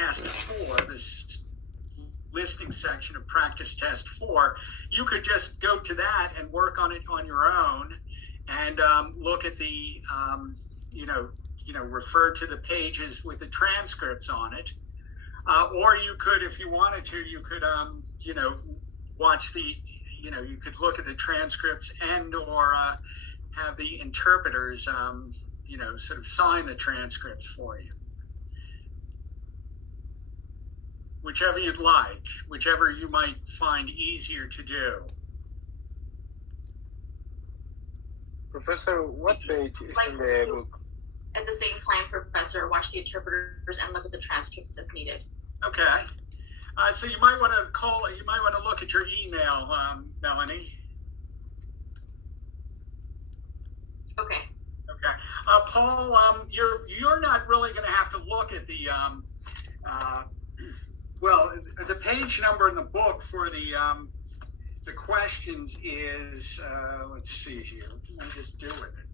test 4, this listening section of practice test 4, you could just go to that and work on it on your own and look at the, refer to the pages with the transcripts on it. Or you could, if you wanted to, you could, watch the, you could look at the transcripts and or have the interpreters, sort of sign the transcripts for you. Whichever you'd like, whichever you might find easier to do. Professor, what page is in the book? At the same time, Professor, watch the interpreters and look at the transcripts as needed. Okay. So you might want to look at your email, Melanie. Okay. Okay. Paul, you're not really going to have to look at the the page number in the book for the questions is let's see here. What can I just do with it?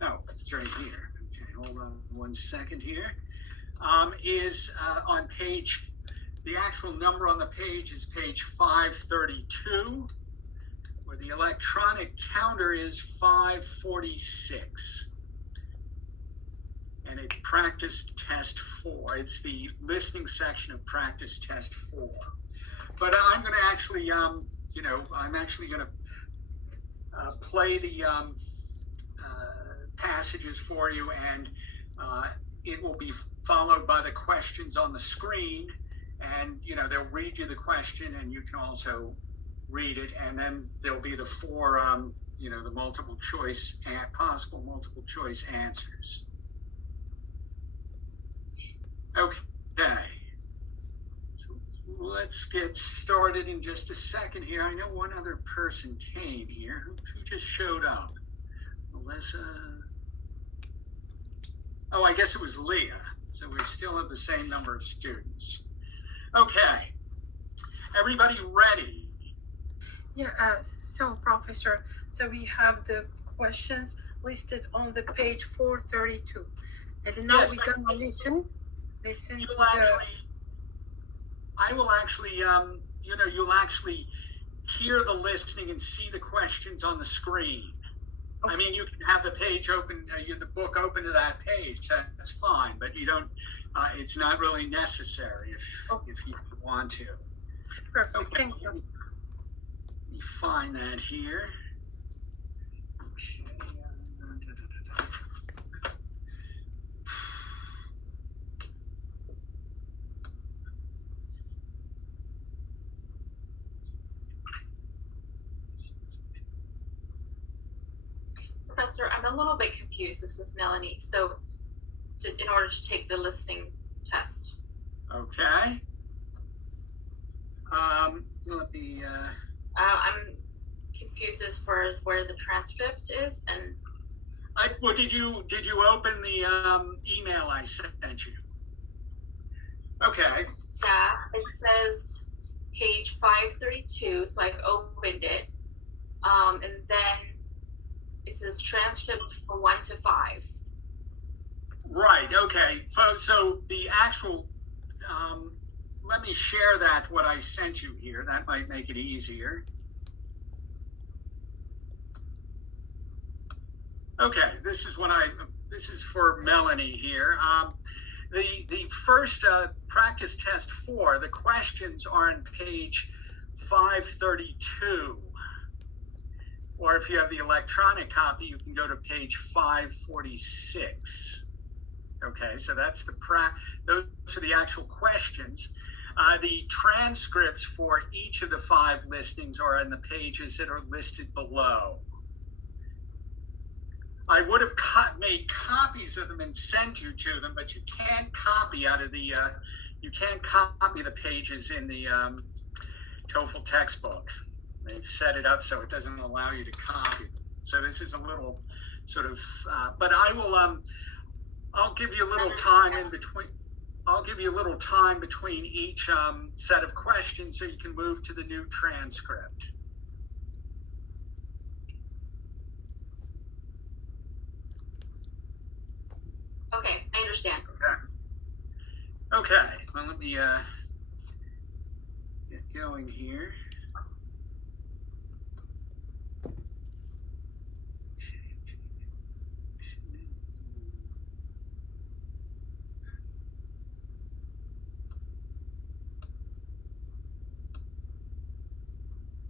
Oh, it's right here. Okay, hold on one second here. Is on page. The actual number on the page is page 532, where the electronic counter is 546. And it's practice test 4. It's the listening section of practice test 4. But I'm going to actually, I'm actually going to play the passages for you, and it will be followed by the questions on the screen. And, they'll read you the question, and you can also read it. And then there'll be the 4, the multiple choice, possible multiple choice answers. Okay. So let's get started in just a second here. I know one other person came here. Who just showed up? Melissa. Oh, I guess it was Leah. So we still have the same number of students. Okay. Everybody ready? Yeah, so Professor, so we have the questions listed on the page 432. And now Yes, we're going to listen I will actually, you'll actually hear the listening and see the questions on the screen. Okay. I mean, you can have the page open, the book open to that page. That's fine, but you don't. It's not really necessary if you want to. Perfect. Okay. Thank you. Let me find that here. Okay. Professor, I'm a little bit confused. This is Melanie. So, in order to take the listening test. Okay. Let me. I'm confused as far as where the transcript is, and. Well, did you open the email I sent you? Okay. Yeah, it says page 532, so I've opened it, and then it says transcript from 1 to 5. Right. Okay. So the actual. Let me share what I sent you here. That might make it easier. Okay. This is for Melanie here. The first practice test 4. The questions are on page 532. Or if you have the electronic copy, you can go to page 546. Okay, so that's those are the actual questions. The transcripts for each of the 5 listings are in the pages that are listed below. I would have made copies of them and sent you to them, but you can't copy the pages in the TOEFL textbook. They've set it up so it doesn't allow you to copy them. So this is a little sort of, but I will, I'll give you a little time in between. I'll give you a little time between each set of questions so you can move to the new transcript. Okay, I understand. Okay. Okay, well, let me get going here.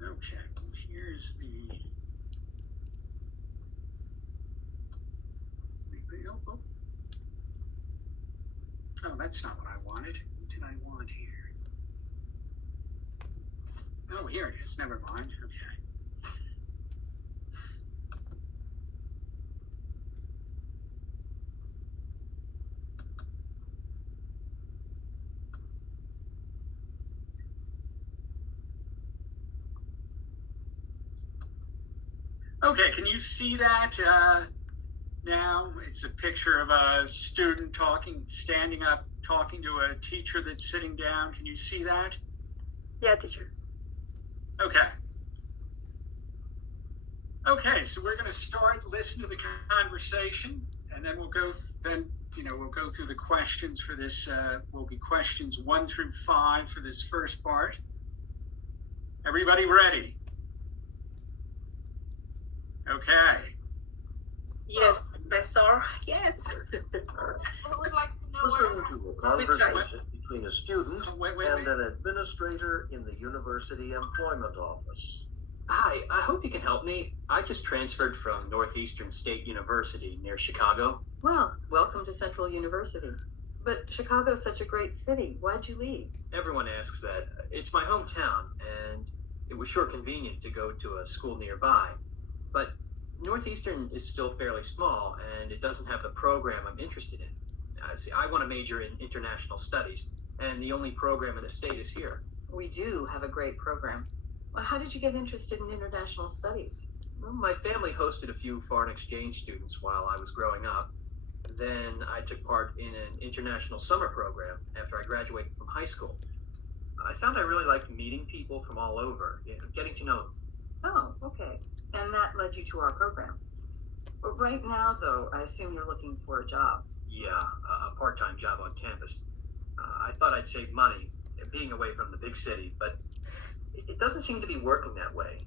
Okay, well, here's the. Oh, that's not what I wanted. What did I want here? Oh, here it is. Never mind. Okay. Okay, can you see that now? It's a picture of a student standing up, talking to a teacher that's sitting down. Can you see that? Yeah, teacher. Okay. Okay, so we're going to start, listen to the conversation, and then we'll go through the questions for this. Will be questions 1 through 5 for this first part. Everybody ready? Okay. Yes, Professor. Yes. I would like to know Listen to a conversation between a student Wait. and an administrator in the University Employment Office. Hi, I hope you can help me. I just transferred from Northeastern State University near Chicago. Well, welcome to Central University. But Chicago's such a great city. Why'd you leave? Everyone asks that. It's my hometown, and it was sure convenient to go to a school nearby. But Northeastern is still fairly small, and it doesn't have the program I'm interested in. See, I want to major in international studies, and the only program in the state is here. We do have a great program. Well, how did you get interested in international studies? Well, my family hosted a few foreign exchange students while I was growing up. Then I took part in an international summer program after I graduated from high school. I found I really liked meeting people from all over, getting to know them. Oh, okay. And that led you to our program. But right now, though, I assume you're looking for a job. Yeah, a part-time job on campus. I thought I'd save money being away from the big city, but it doesn't seem to be working that way.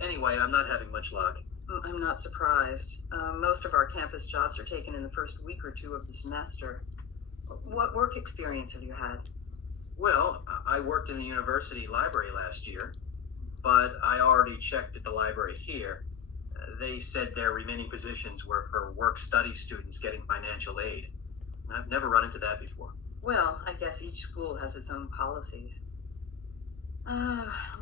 Anyway, I'm not having much luck. I'm not surprised. Most of our campus jobs are taken in the first week or two of the semester. What work experience have you had? Well, I worked in the university library last year, but I already checked at the library here. They said their remaining positions were for work-study students getting financial aid. I've never run into that before. Well, I guess each school has its own policies.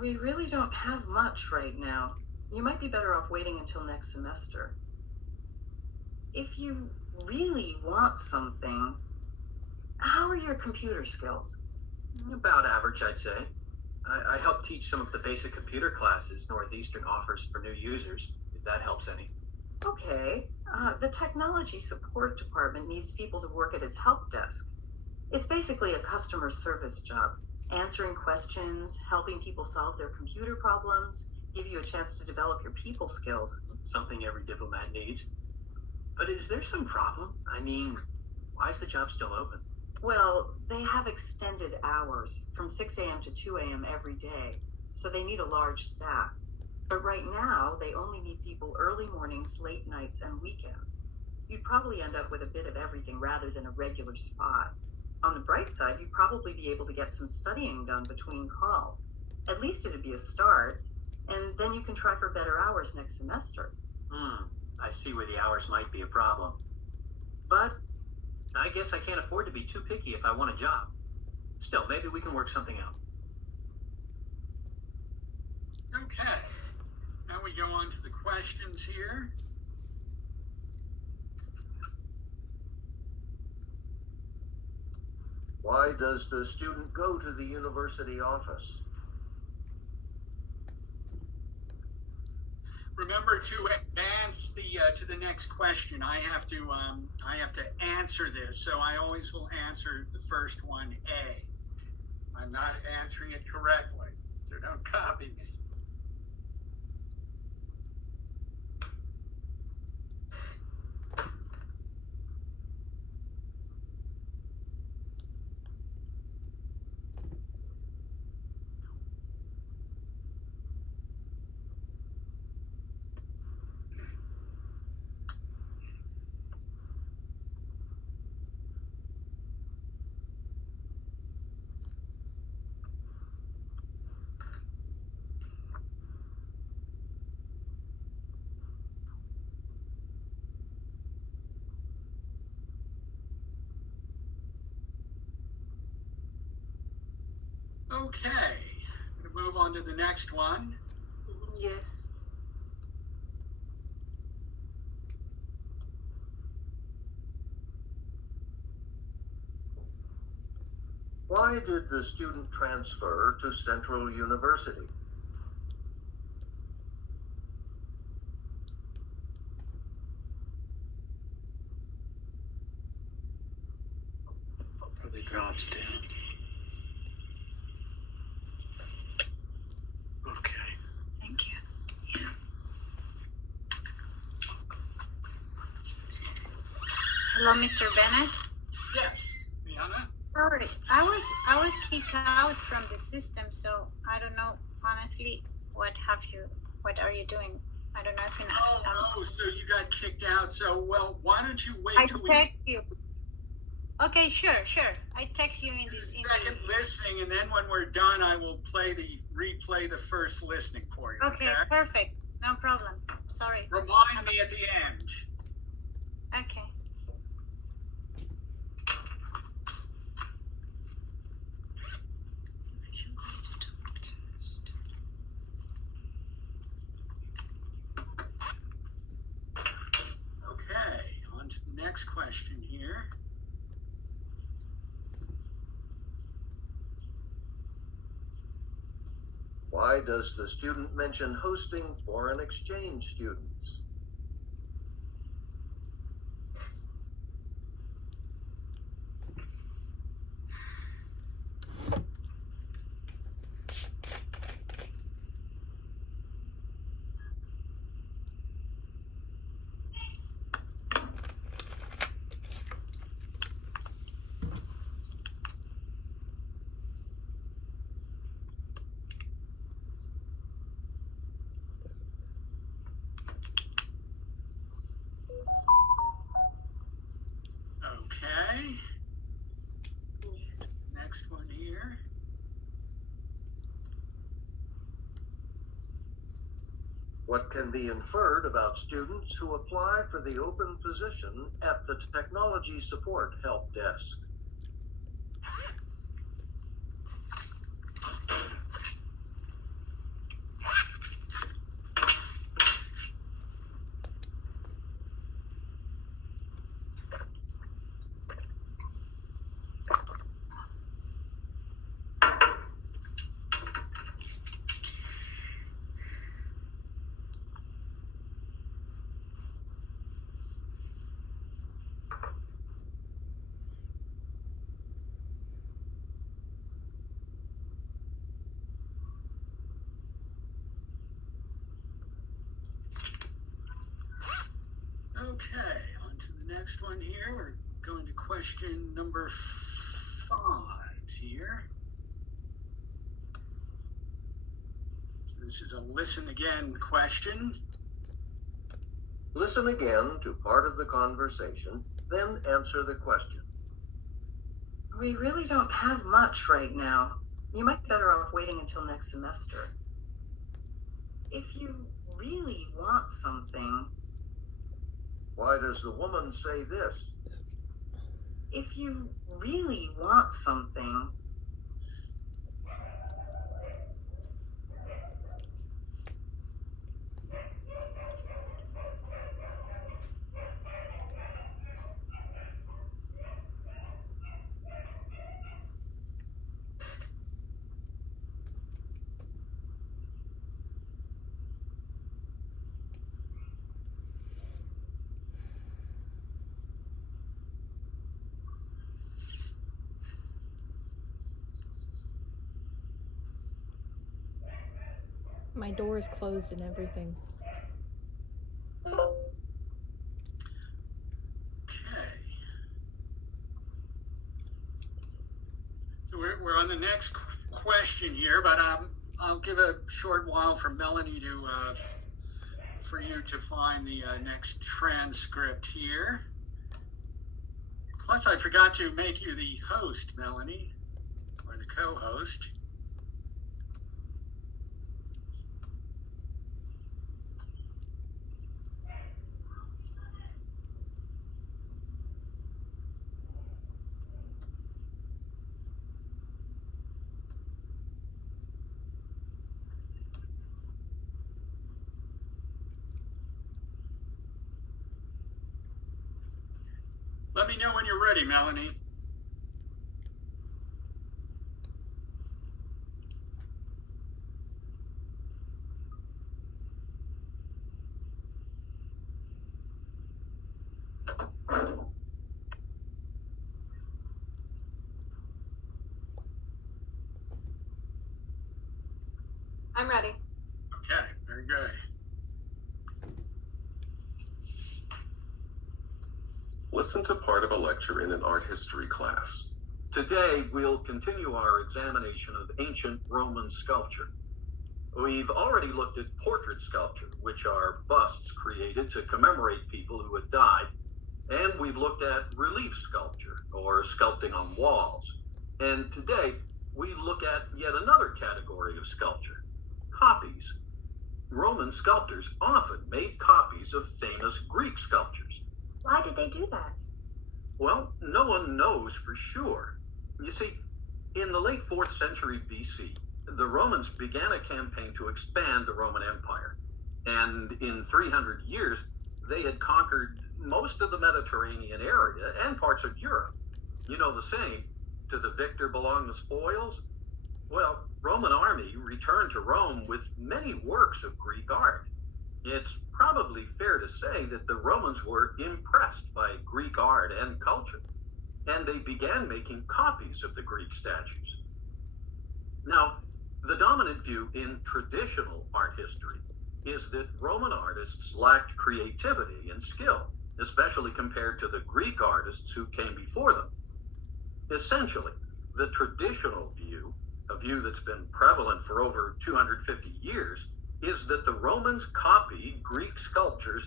We really don't have much right now. You might be better off waiting until next semester. If you really want something, how are your computer skills? About average, I'd say. I help teach some of the basic computer classes Northeastern offers for new users, if that helps any. Okay. The technology support department needs people to work at its help desk. It's basically a customer service job, answering questions, helping people solve their computer problems, give you a chance to develop your people skills. Something every diplomat needs. But is there some problem? I mean, why is the job still open? Well, they have extended hours from 6 a.m. to 2 a.m. every day, so they need a large staff. But right now, they only need people early mornings, late nights, and weekends. You'd probably end up with a bit of everything rather than a regular spot. On the bright side, you'd probably be able to get some studying done between calls. At least it'd be a start, and then you can try for better hours next semester. I see where the hours might be a problem. But I guess I can't afford to be too picky if I want a job. Still, maybe we can work something out. Okay. Now we go on to the questions here. Why does the student go to the university office? Remember to advance to the next question. I have to answer this, so I always will answer the first one A. I'm not answering it correctly, so don't copy me. Okay, I'm gonna move on to the next one. Yes. Why did the student transfer to Central University? Probably drops down. Okay. Thank you. Hello, Mr. Bennett. Yes, Liana? Sorry, I was kicked out from the system, so I don't know honestly what are you doing? I don't know if you know. Oh, so you got kicked out. So, well, why don't you wait I till we text you. Okay, sure. I text you in do the this. second listening, and then when we're done, I will replay the first listening for you. Okay, perfect. No problem. Sorry. Remind me at the end. Okay. Okay, on to the next question here. Why does the student mention hosting foreign exchange students? Okay. Next one here. What can be inferred about students who apply for the open position at the Technology Support Help Desk? Okay, on to the next one here. We're going to question number 5 here. So this is a listen again question. Listen again to part of the conversation, then answer the question. We really don't have much right now. You might be better off waiting until next semester. If you really want something, Why does the woman say this? if you really want something, My door is closed and everything. Okay. So we're on the next question here, but I'll give a short while for Melanie to for you to find the next transcript here. Plus, I forgot to make you the host, Melanie, or the co-host. Let me know when you're ready, Melanie. I'm ready. Okay, very good. Listen to part of a lecture in an art history class. Today, we'll continue our examination of ancient Roman sculpture. We've already looked at portrait sculpture, which are busts created to commemorate people who had died. And we've looked at relief sculpture, or sculpting on walls. And today, we look at yet another category of sculpture, copies. Roman sculptors often made copies of famous Greek sculptures. Why did they do that? Well, no one knows for sure. You see, in the late 4th century BC, the Romans began a campaign to expand the Roman Empire. And in 300 years, they had conquered most of the Mediterranean area and parts of Europe. You know the saying, to the victor belong the spoils? Well, Roman army returned to Rome with many works of Greek art. It's probably fair to say that the Romans were impressed by Greek art and culture, and they began making copies of the Greek statues. Now, the dominant view in traditional art history is that Roman artists lacked creativity and skill, especially compared to the Greek artists who came before them. Essentially, the traditional view, a view that's been prevalent for over 250 years, is that the Romans copied Greek sculptures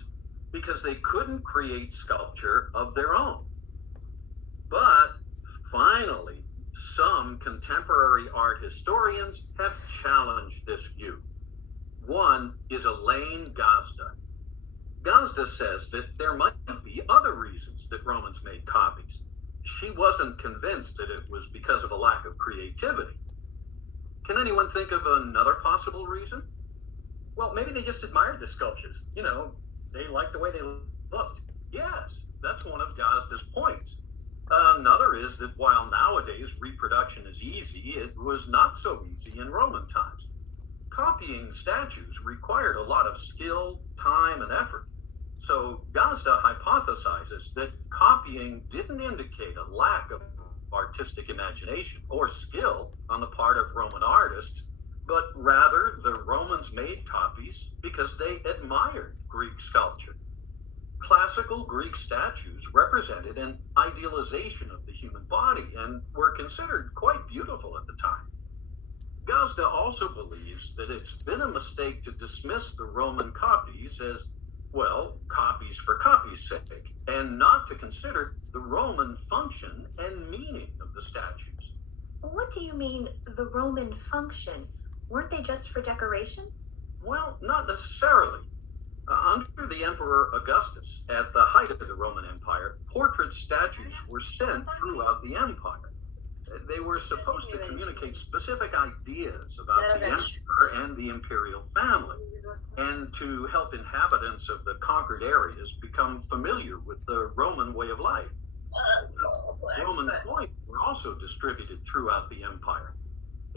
because they couldn't create sculpture of their own. But finally, some contemporary art historians have challenged this view. One is Elaine Gazda. Gazda says that there might be other reasons that Romans made copies. She wasn't convinced that it was because of a lack of creativity. Can anyone think of another possible reason? Well, maybe they just admired the sculptures. You know, they liked the way they looked. Yes, that's one of Gazda's points. Another is that while nowadays reproduction is easy, it was not so easy in Roman times. Copying statues required a lot of skill, time, and effort. So Gazda hypothesizes that copying didn't indicate a lack of artistic imagination or skill on the part of Roman artists, but rather the Romans made copies because they admired Greek sculpture. Classical Greek statues represented an idealization of the human body and were considered quite beautiful at the time. Gazda also believes that it's been a mistake to dismiss the Roman copies as, well, copies for copy's sake, and not to consider the Roman function and meaning of the statues. What do you mean, the Roman function? Weren't they just for decoration? Well, not necessarily. Under the Emperor Augustus, at the height of the Roman Empire, portrait statues were sent throughout the empire. They were supposed to communicate specific ideas about the emperor and the imperial family, and to help inhabitants of the conquered areas become familiar with the Roman way of life. Roman coins were also distributed throughout the empire.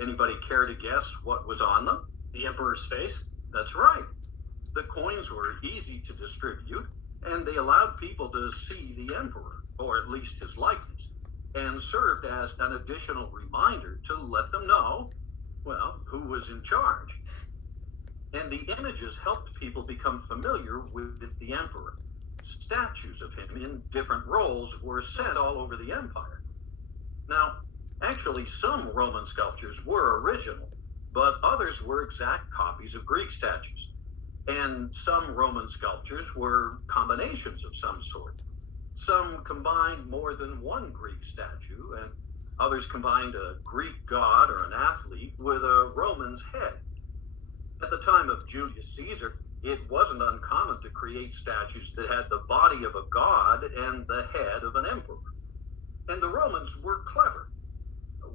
Anybody care to guess what was on them? The emperor's face? That's right. The coins were easy to distribute, and they allowed people to see the emperor, or at least his likeness, and served as an additional reminder to let them know, well, who was in charge. And the images helped people become familiar with the emperor. Statues of him in different roles were sent all over the empire. Now, actually, some Roman sculptures were original, but others were exact copies of Greek statues. And some Roman sculptures were combinations of some sort. Some combined more than one Greek statue, and others combined a Greek god or an athlete with a Roman's head. At the time of Julius Caesar, it wasn't uncommon to create statues that had the body of a god and the head of an emperor. And the Romans were clever.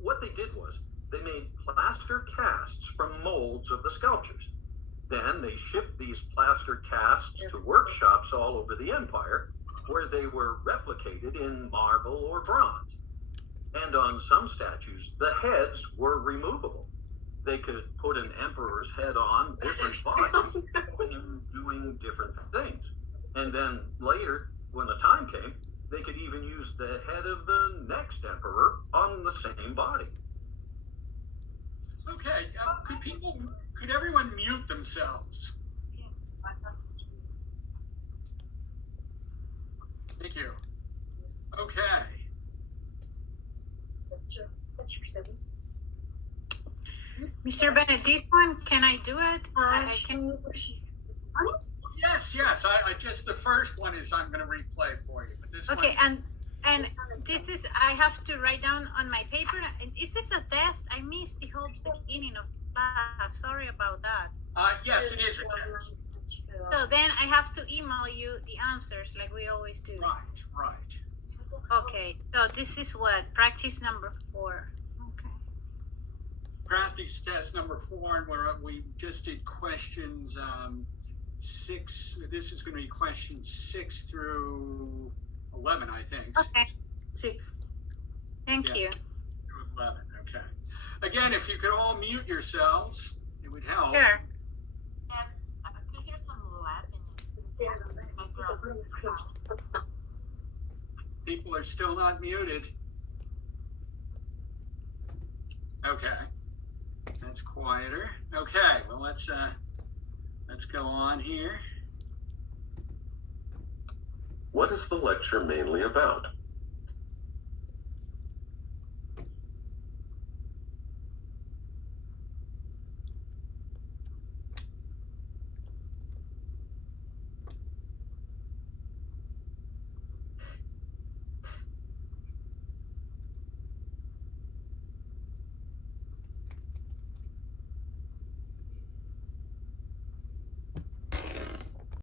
What they did was they made plaster casts from molds of the sculptures. Then they shipped these plaster casts to workshops all over the empire, where they were replicated in marble or bronze. And on some statues, the heads were removable. They could put an emperor's head on different bodies and doing different things. And then later, when the time came, they could even use the head of the next emperor on the same body. Okay, could everyone mute themselves? Thank you. Okay. Mr. Bennett, this one, can I do it? I can. Yes. I just the first one is I'm going to replay for you, but this Okay, one. and this is, I have to write down on my paper. Is this a test? I missed the whole beginning of class. Sorry about that. Yes, it is a test. So then I have to email you the answers like we always do. Right. Okay, so this is what? Practice number 4. Okay. Practice test number 4, and we just did questions 6. This is going to be questions 6 through 11, I think. Okay. 6. Thank you. Through 11. Okay. Again, if you could all mute yourselves, it would help. Sure. People are still not muted. Okay. That's quieter. Okay, well let's go on here. What is the lecture mainly about?